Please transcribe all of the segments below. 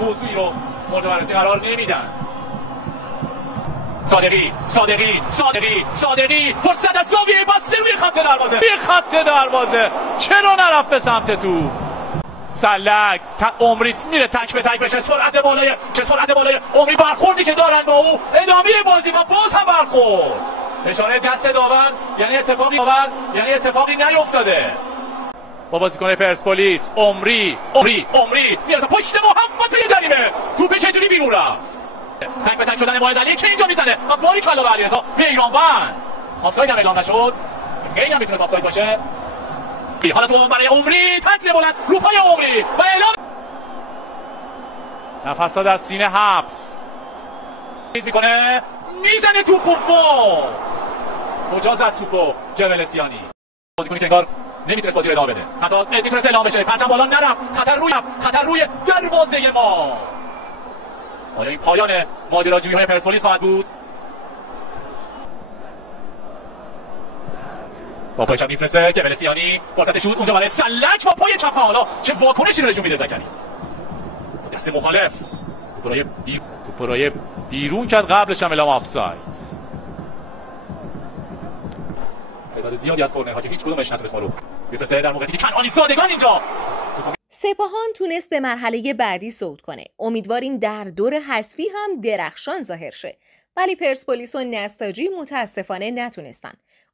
موضوعی رو مورد بررسی قرار نمیدند. صادقی فرصت از زاویه بسته روی خط دروازه چرا نرفت به سمت تو؟ سلک عمری میره تک به تک بشه، سرعت بالای عمری، برخوردی که دارن با او، ادامه بازی و باز هم برخورد. اشاره دست داور یعنی اتفاقی نیفتاده. با بازیکن پرسپولیس عمری میاد پشت محوطه جریمه، توپ چجوری بیرون رفت؟ تک به تک شدن معاذ علی که اینجا میزنه و باری کلا به علیرضا پیرانوند. آفساید هم اعلام نشد، خیلی هم میتونه آفساید باشه. حالا تو برای عمری، تکل بلند رو پای عمری و اعلام نفس‌ها در سینه حبس. میکنه میزنه توپو، کجا زد توپو؟ گبلسیانی بازیکنی که انگار نمیتونه بازی رو ادامه بده، حتی نمیتونه ادامه بشه، پرچم بالا نرفت، خطر روی دروازه ما. آیا این پایان ماجراجویی‌های پرسپولیس خواهد بود؟ با پای چپ میفرسته گبلسیانی، فرصت شوت اونجا برای سلک با پای چپ. حالا چه واکنشی رو نشون میده زکریا؟ دست مخالف توپرای بیرون کرد، قبلش هم اعلام آفساید. تعداد زیادی از کرنرها که هیچ کدومش نتونست ما رو بفرسته در موقعی که کنعانی زادگان اینجا. سپاهان تونست به مرحله بعدی صعود کنه. امیدواریم در دور حذفی هم درخشان ظاهر شه. ولی پرسپولیس و نساجی متاسفانه نتونستن.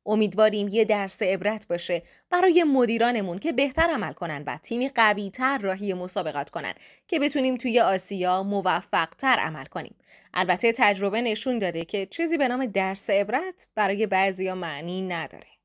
امیدواریم یه درس عبرت باشه برای مدیرانمون که بهتر عمل کنن و تیمی قوی‌تر راهی مسابقات کنن که بتونیم توی آسیا موفق‌تر عمل کنیم. البته تجربه نشون داده که چیزی به نام درس عبرت برای بعضیا معنی نداره.